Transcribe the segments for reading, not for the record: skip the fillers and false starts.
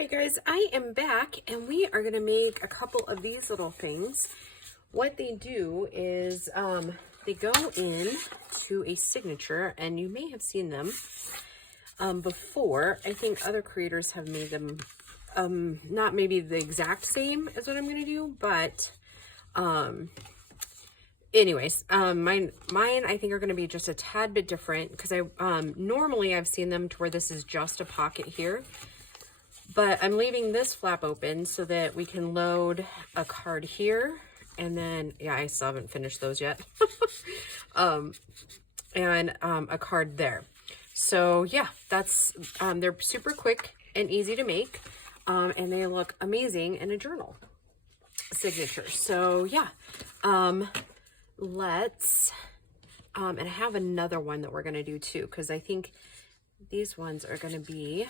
right, guys, I am back and we are going to make a couple of these little things. What they do is they go in to a signature, and you may have seen them before. I think other creators have made them not maybe the exact same as what I'm going to do, but anyways, mine I think are going to be just a tad bit different because I normally I've seen them to where this is just a pocket here. But I'm leaving this flap open so that we can load a card here. And then, yeah, I still haven't finished those yet. and a card there. So yeah, that's, they're super quick and easy to make. And they look amazing in a journal signature. So yeah, let's, and I have another one that we're going to do too, because I think these ones are going to be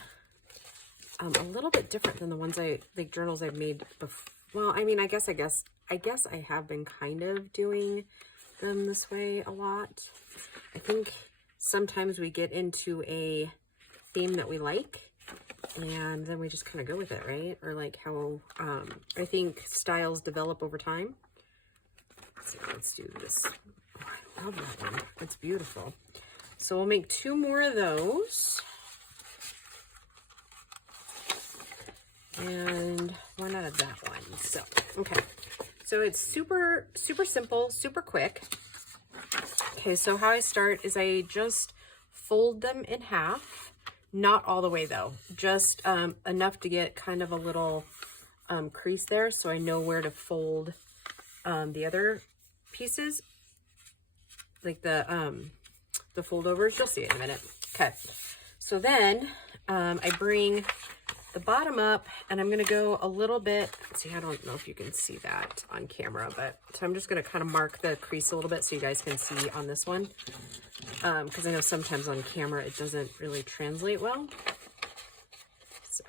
a little bit different than the ones like journals I've made before. Well, I mean, I guess I have been kind of doing them this way a lot. I think sometimes we get into a theme that we like and then we just kind of go with it, right? Or like how I think styles develop over time. So let's do this. Oh, I love that one. It's beautiful. So we'll make 2 more of those. And 1 out of that one. So, okay. So it's super, super simple, super quick. Okay, so how I start is I just fold them in half. Not all the way though. Just enough to get kind of a little crease there so I know where to fold the other pieces. Like the fold overs. You'll see it in a minute. Okay. So then I bring the bottom up and I'm going to go a little bit, see, I don't know if you can see that on camera, but so I'm just going to kind of mark the crease a little bit so you guys can see on this one. Because I know sometimes on camera it doesn't really translate well. So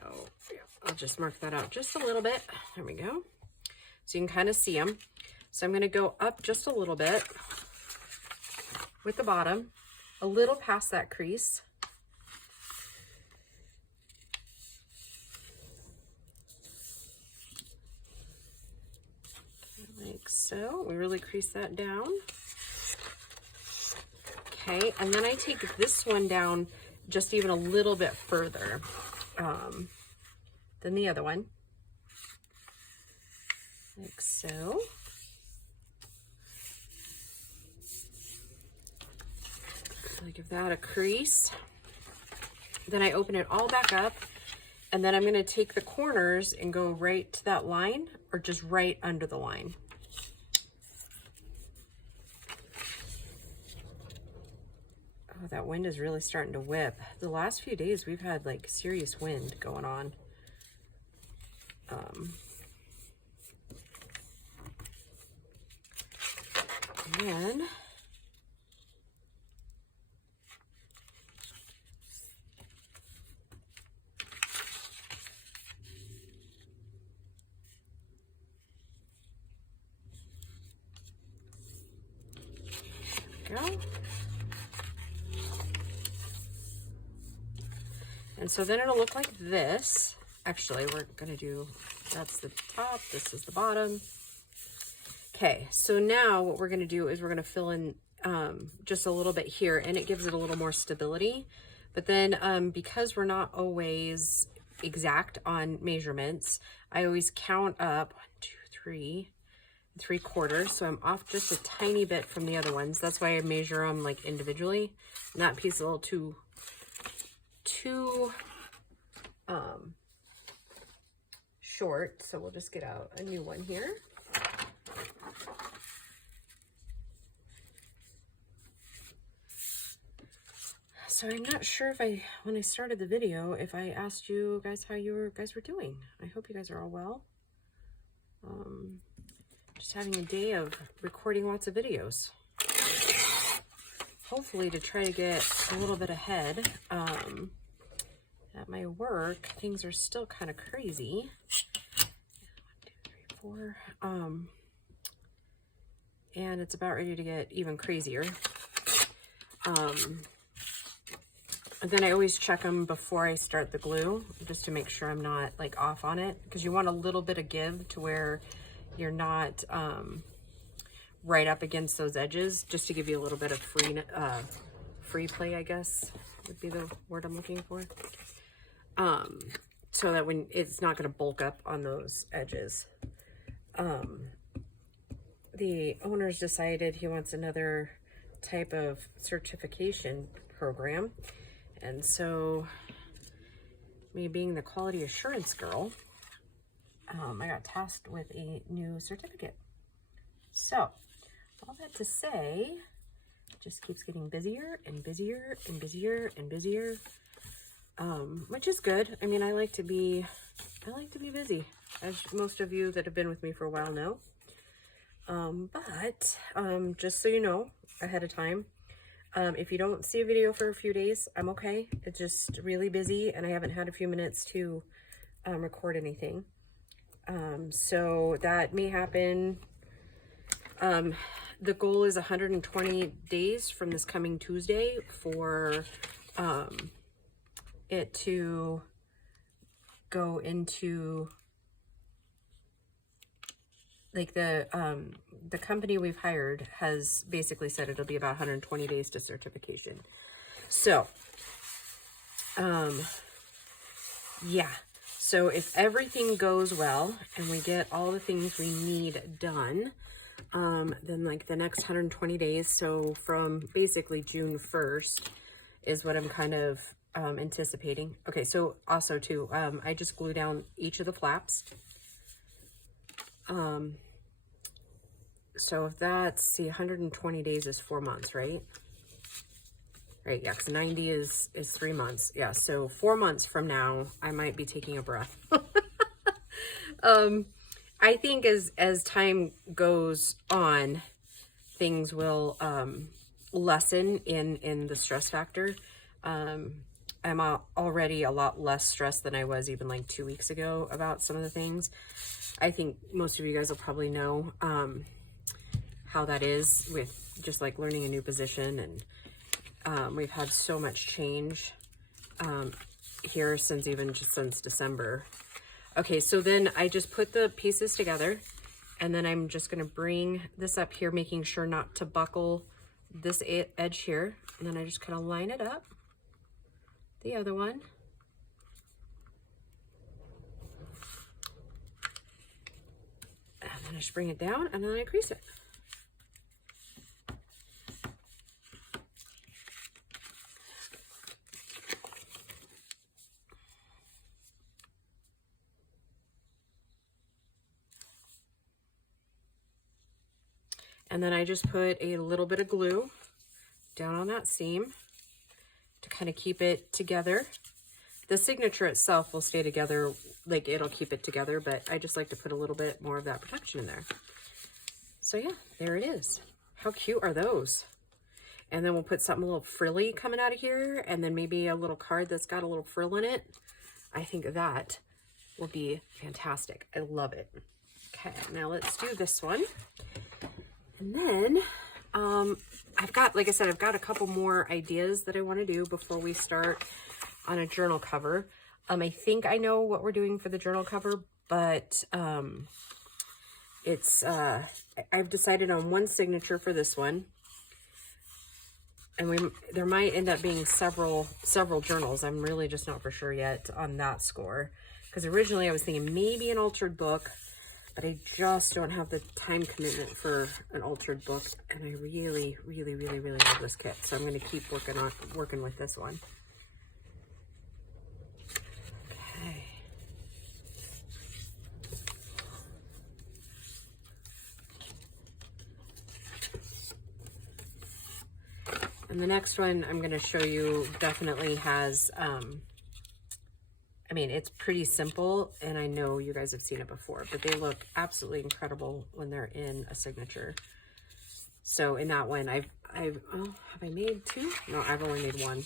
yeah, I'll just mark that out just a little bit. There we go. So you can kind of see them. So I'm going to go up just a little bit with the bottom, a little past that crease. Like so. We really crease that down. Okay, and then I take this one down just even a little bit further than the other one. Like so. So I give that a crease. Then I open it all back up, and then I'm going to take the corners and go right to that line, or just right under the line. Oh, that wind is really starting to whip. The last few days we've had like serious wind going on. And then go. And so then it'll look like this. Actually, we're gonna do, that's the top, this is the bottom. Okay, so now what we're gonna do is we're gonna fill in just a little bit here, and it gives it a little more stability. But then because we're not always exact on measurements, I always count up 1, 2, 3, 3/4. So I'm off just a tiny bit from the other ones. That's why I measure them like individually. And that piece is a little too short. So we'll just get out a new one here. So I'm not sure if when I started the video, if I asked you guys how you guys were doing. I hope you guys are all well. Just having a day of recording lots of videos. Hopefully to try to get a little bit ahead. At my work, things are still kind of crazy. 1, 2, 3, 4. And it's about ready to get even crazier. And then I always check them before I start the glue, just to make sure I'm not like off on it, because you want a little bit of give to where you're not right up against those edges, just to give you a little bit of free play, I guess would be the word I'm looking for. So that when it's not going to bulk up on those edges. The owner's decided he wants another type of certification program. And so, me being the quality assurance girl, I got tasked with a new certificate. So, all that to say, it just keeps getting busier and busier and busier and busier, which is good. I mean, I like to be busy, as most of you that have been with me for a while know. But just so you know ahead of time, if you don't see a video for a few days, I'm okay. It's just really busy and I haven't had a few minutes to record anything. So that may happen. The goal is 120 days from this coming Tuesday for it to go into like the company we've hired has basically said it'll be about 120 days to certification. So, yeah. So if everything goes well and we get all the things we need done, then like the next 120 days, so from basically June 1st is what I'm kind of anticipating. Okay, so also too, I just glue down each of the flaps. So if that's, see, 120 days is 4 months, right? Right, yeah, because 90 is 3 months. Yeah, so 4 months from now, I might be taking a breath. I think as time goes on, things will lessen in the stress factor. I'm already a lot less stressed than I was even like 2 weeks ago about some of the things. I think most of you guys will probably know how that is with just like learning a new position, and we've had so much change here since December. Okay, so then I just put the pieces together, and then I'm just gonna bring this up here, making sure not to buckle this edge here, and then I just kind of line it up, the other one. And then I just bring it down, and then I crease it. And then I just put a little bit of glue down on that seam to kind of keep it together. The signature itself will stay together, like it'll keep it together, but I just like to put a little bit more of that protection in there. So yeah, there it is. How cute are those? And then we'll put something a little frilly coming out of here, and then maybe a little card that's got a little frill in it. I think that will be fantastic. I love it. Okay, now let's do this one. And then I've got, like I said, I've got a couple more ideas that I want to do before we start on a journal cover. I think I know what we're doing for the journal cover, but I've decided on one signature for this one. And there might end up being several journals. I'm really just not for sure yet on that score. Because originally I was thinking maybe an altered book, but I just don't have the time commitment for an altered book, and I really, really, really, really love this kit. So I'm going to keep working with this one. Okay. And the next one I'm going to show you definitely has, I mean, it's pretty simple, and I know you guys have seen it before, but they look absolutely incredible when they're in a signature. So in that one, oh, have I made two? No, I've only made one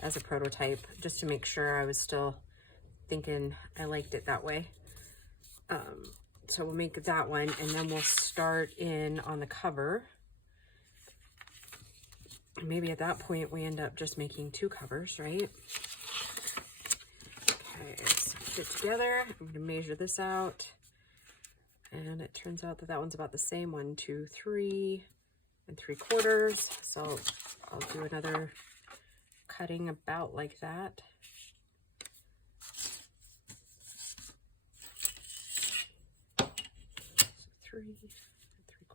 as a prototype, just to make sure I was still thinking I liked it that way. So we'll make that one, and then we'll start in on the cover. And maybe at that point we end up just making 2 covers, right? Okay, so put it together. I'm going to measure this out. And it turns out that that one's about the same. 1, 2, 3 3/4. So I'll do another cutting about like that. So 3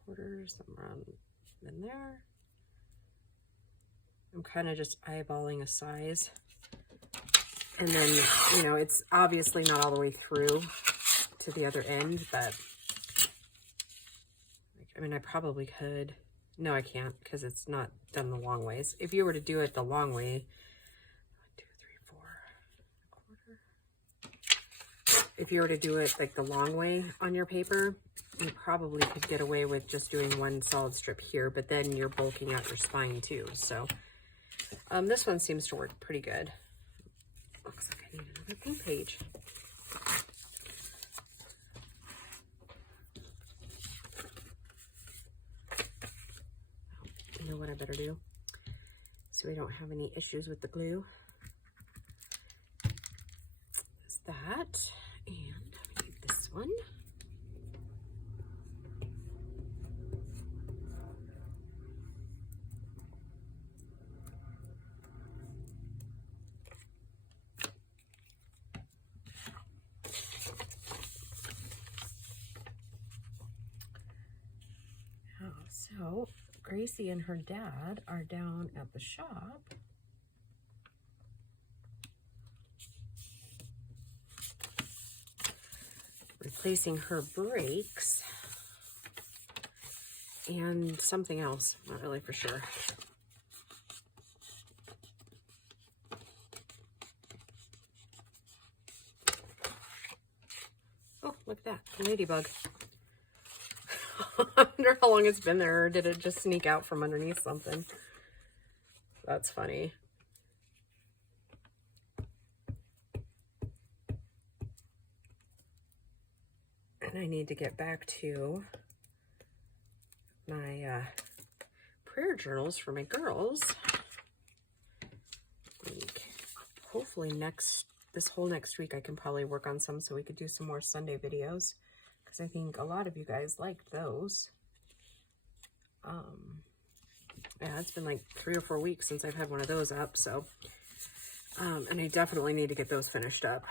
3/4, somewhere around in there. I'm kind of just eyeballing a size. And then, you know, it's obviously not all the way through to the other end, but I mean, I probably could. No, I can't because it's not done the long ways. If you were to do it the long way, 1, 2, 3, 4, 1/4. If you were to do it like the long way on your paper, you probably could get away with just doing 1 solid strip here, but then you're bulking out your spine too. So this one seems to work pretty good. Looks like I need another pink page. You know what I better do so we don't have any issues with the glue is that, and I need this one. So Gracie and her dad are down at the shop. Replacing her brakes and something else, not really for sure. Oh, look at that, a ladybug. I wonder how long it's been there, or did it just sneak out from underneath something? That's funny. And I need to get back to my prayer journals for my girls. Hopefully this whole next week I can probably work on some so we could do some more Sunday videos. Because I think a lot of you guys liked those. Yeah, it's been like 3 or 4 weeks since I've had one of those up, so and I definitely need to get those finished up.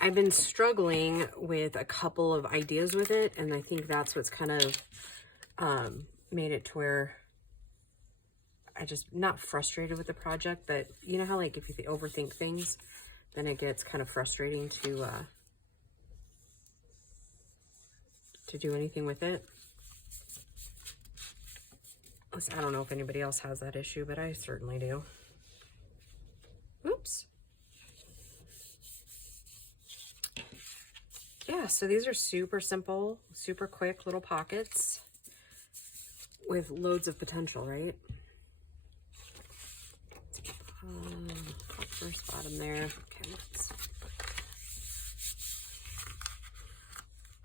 I've been struggling with a couple of ideas with it, and I think that's what's kind of made it to where I just not frustrated with the project, but you know how like if you overthink things, then it gets kind of frustrating to do anything with it. I don't know if anybody else has that issue, but I certainly do. Oops. Yeah, so these are super simple, super quick little pockets with loads of potential, right? Top first, bottom there. Okay,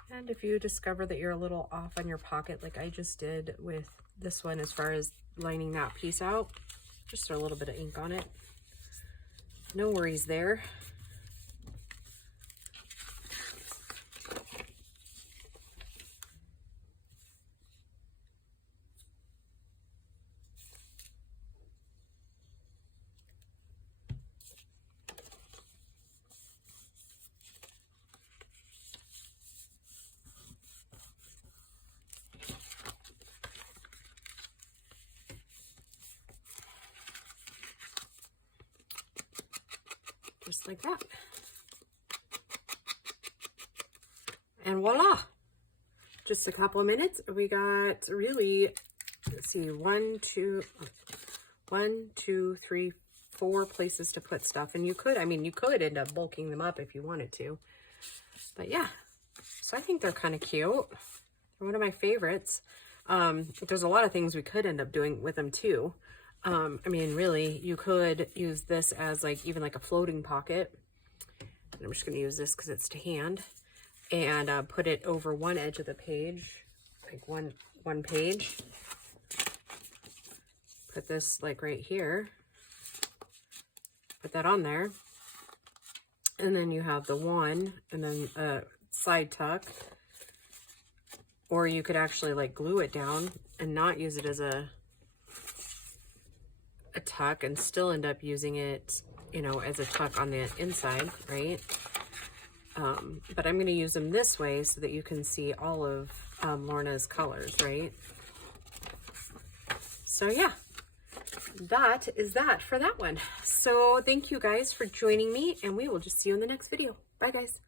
and if you discover that you're a little off on your pocket, like I just did with this one, as far as lining that piece out, just throw a little bit of ink on it. No worries there. Just like that. And voila! Just a couple of minutes. We got really, let's see, 1, 2, 3, 4 places to put stuff. And you could, I mean, you could end up bulking them up if you wanted to. But yeah, so I think they're kind of cute. They're one of my favorites. There's a lot of things we could end up doing with them too. I mean, really, you could use this as like even like a floating pocket. And I'm just going to use this because it's to hand, and put it over one edge of the page, like one page, put this like right here, put that on there. And then you have the one, and then a side tuck. Or you could actually like glue it down and not use it as a tuck and still end up using it, you know, as a tuck on the inside, right? But I'm going to use them this way so that you can see all of Lorna's colors, right? So yeah, that is that for that one. So thank you guys for joining me, and we will just see you in the next video. Bye guys.